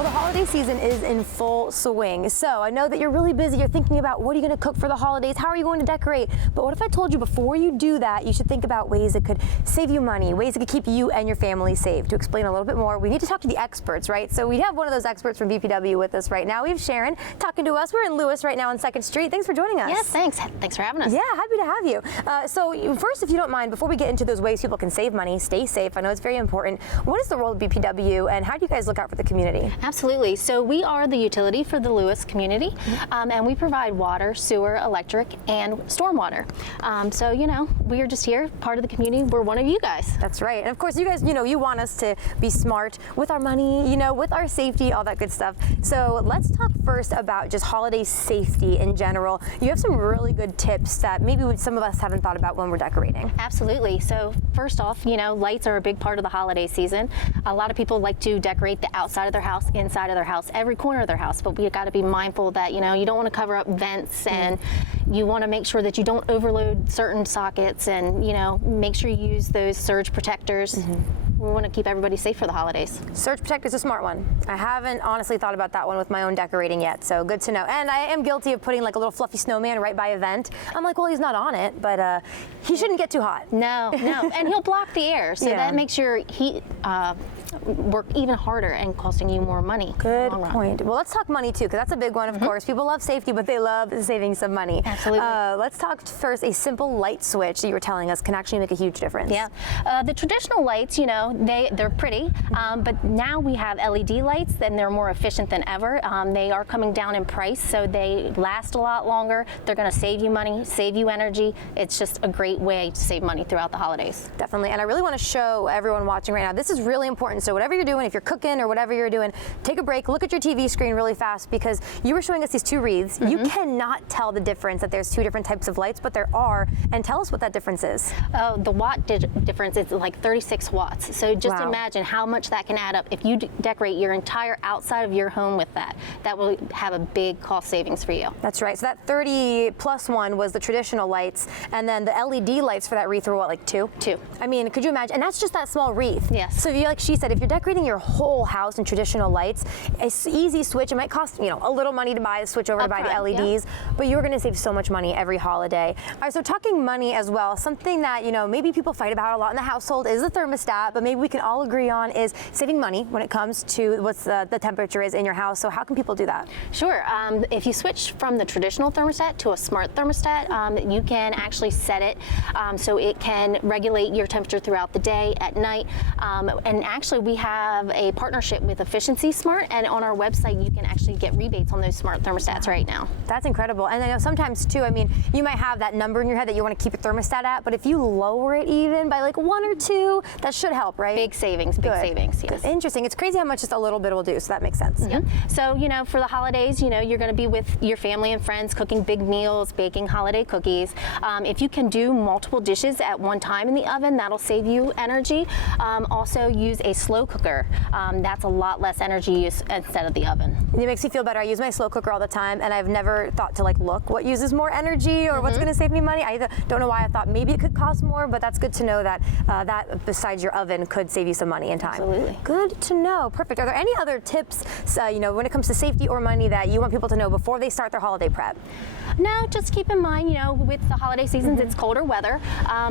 Well, the holiday season is in full swing, so I know that you're really busy. You're thinking about what are you going to cook for the holidays? How are you going to decorate? But what if I told you before you do that, you should think about ways that could save you money, ways that could keep you and your family safe. To explain a little bit more, we need to talk to the experts, right? So we have one of those experts from BPW with us right now. We have Sharon talking to us. We're in Lewis right now on 2nd Street. Thanks for joining us. Yes, thanks. Thanks for having us. Yeah, happy to have you. So first, if you don't mind, before we get into those ways people can save money, stay safe, I know it's very important. What is the role of BPW and how do you guys look out for the community? Absolutely. So we are the utility for the Lewis community, and we provide water, sewer, electric, and stormwater. So, you know, we are just here, part of the community. We're one of you guys. That's right. And of course, you guys, you know, you want us to be smart with our money, you know, with our safety, all that good stuff. So let's talk first about just holiday safety in general. You have some really good tips that maybe some of us haven't thought about when we're decorating. Absolutely. So first off, you know, lights are a big part of the holiday season. A lot of people like to decorate the outside of their house, inside of their house, every corner of their house, but we've got to be mindful that, you know, you don't want to cover up vents and you want to make sure that you don't overload certain sockets and, you know, make sure you use those surge protectors. We want to keep everybody safe for the holidays. Surge protector is a smart one. I haven't honestly thought about that one with my own decorating yet, so good to know. And I am guilty of putting like a little fluffy snowman right by a vent. I'm like, well, he's not on it, but he shouldn't get too hot. No, and he'll block the air, so that makes your heat work even harder and costing you more money. Good point. Well, let's talk money too, because that's a big one, of course. People love safety, but they love saving some money. Absolutely. Let's talk first, a simple light switch that you were telling us can actually make a huge difference. Yeah. The traditional lights, you know, they're pretty, but now we have LED lights, and they're more efficient than ever. They are coming down in price, so they last a lot longer. They're going to save you money, save you energy. It's just a great way to save money throughout the holidays. Definitely, and I really want to show everyone watching right now, this is really important. So whatever you're doing, if you're cooking or whatever you're doing, take a break, look at your TV screen really fast, because you were showing us these two wreaths. You cannot tell the difference that there's two different types of lights, but there are, and tell us what that difference is. Oh, the watt difference is like 36 watts. So just imagine how much that can add up. If you decorate your entire outside of your home with that, that will have a big cost savings for you. That's right. So that 30 plus one was the traditional lights, and then the LED lights for that wreath were what, like two? Two. I mean, could you imagine? And that's just that small wreath. Yes. So if you, like she said, if you're decorating your whole house in traditional lights, it's easy switch. It might cost, you know, a little money to buy, switch over to buy the LEDs, but you're going to save so much money every holiday. All right, so talking money as well, something that, you know, maybe people fight about a lot in the household is the thermostat, but maybe we can all agree on is saving money when it comes to what the temperature is in your house. So how can people do that? Sure. If you switch from the traditional thermostat to a smart thermostat, you can actually set it so it can regulate your temperature throughout the day, at night. And actually, we have a partnership with Efficiency Smart, and on our website, you can actually get rebates on those smart thermostats right now. That's incredible. And I know sometimes too, I mean, you might have that number in your head that you want to keep your thermostat at, but if you lower it even by like 1 or 2, that should help, right? Big savings, big savings, yes. Interesting. It's crazy how much just a little bit will do, so that makes sense. So, you know, for the holidays, you know, you're going to be with your family and friends cooking big meals, baking holiday cookies. If you can do multiple dishes at one time in the oven, that'll save you energy. Also use a slow cooker. That's a lot less energy use instead of the oven. It makes me feel better. I use my slow cooker all the time, and I've never thought to like look what uses more energy or what's going to save me money. I don't know why I thought maybe it could cost more, but that's good to know that that besides your oven could save you some money and time. Absolutely. Good to know. Perfect. Are there any other tips, you know, when it comes to safety or money that you want people to know before they start their holiday prep? No, just keep in mind, you know, with the holiday seasons, it's colder weather.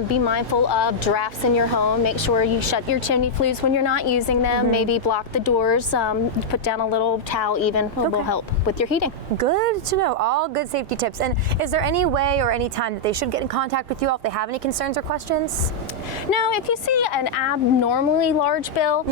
Be mindful of drafts in your home. Make sure you shut your chimney flues when you're not using them. Maybe block the doors. Put down a little towel even will help with your heating. Good to know. All good safety tips. And is there any way or any time that they should get in contact with you all if they have any concerns or questions? No, if you see an abnormally large bill,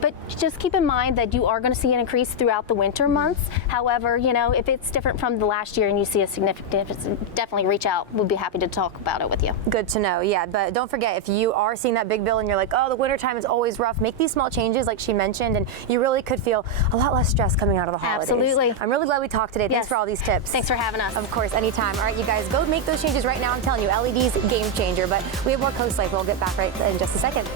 but just keep in mind that you are going to see an increase throughout the winter months. However, you know, if it's different from the last year and you see a significant difference, definitely reach out. We'll be happy to talk about it with you. Good to know, yeah. But don't forget, if you are seeing that big bill and you're like, oh, the winter time is always rough, make these small changes like she mentioned, and you really could feel a lot less stress coming out of the holidays. Absolutely. I'm really glad we talked today. Thanks for all these tips. Thanks for having us. Of course, anytime. All right, you guys, go make those changes right now. I'm telling you, LED's game changer. But we have more CoastLife. We'll get back right in just a second.